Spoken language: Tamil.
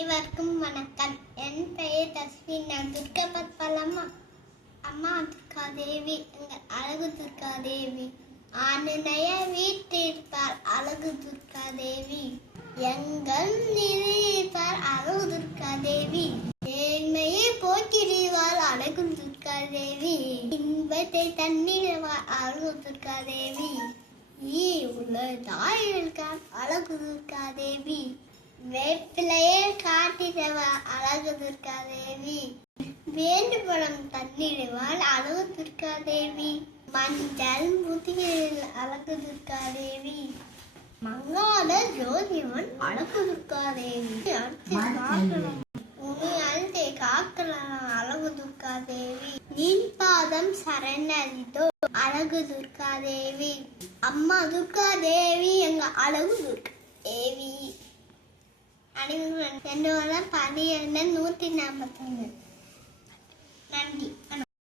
அனைவருக்கும் வணக்கம். என் பெயர் தஸ்மி நான் துர்காபத் பத்மலம்மா அம்மா துர்கா தேவி எங்கள் அழகு துர்கா தேவி ஆனனைய வீட்டிருப்பார் அழகு துர்கா தேவி எங்கள் நிலையிருப்பார் அழகு துர்கா தேவி ஏழ்மையை போக்கிடுவார் அழகு துர்கா தேவி இன்பத்தை தன்னிடுவார் அழகு துர்கா தேவி ஈ உள்ள தாய்களுக்கார் அழகு துர்கா தேவி வேப்பிலையே காட்டிடவா அழகு துர்கா தேவி வேண்டுபலம் தன்னிடுவாள் அழகு துர்கா தேவி மஞ்சள் முதியில் அழகு துர்கா தேவி மங்காத ஜோதிவன் அழகு துர்கா தேவி காக்கலாம். உனி அழுத்தை காக்கலாம் அழகு துர்கா தேவி நின் பாதம் சரணரிதோ அழகு துர்கா தேவி அம்மா துர்கா தேவி எங்க அழகு துர்கா தேவி அனைவரும் என்னோட பதி என்ன நூத்தி